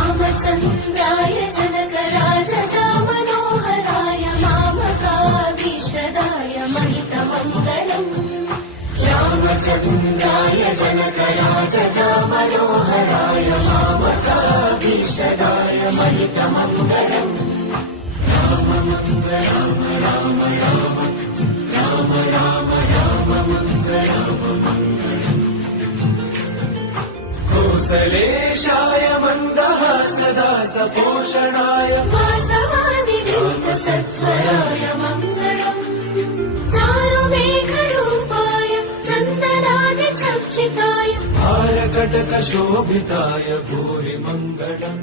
रामचन्द्राय जनकराजजा मनोहराय मामकाभीष्टदाय महितमङ्गलम् रामचन्द्राय जनकराजजा मनोहराय मामकाभीष्टदाय महितमङ्गलम् राम राम राम राम राम राम राम कौसलेशाय मन्दः सदा सपोषणाय वासवादिवृतसत्वराय मङ्गलम् चारुमेघरूपाय चन्दनादिचर्चिताय हारकटकशोभिताय भूरि मङ्गलम्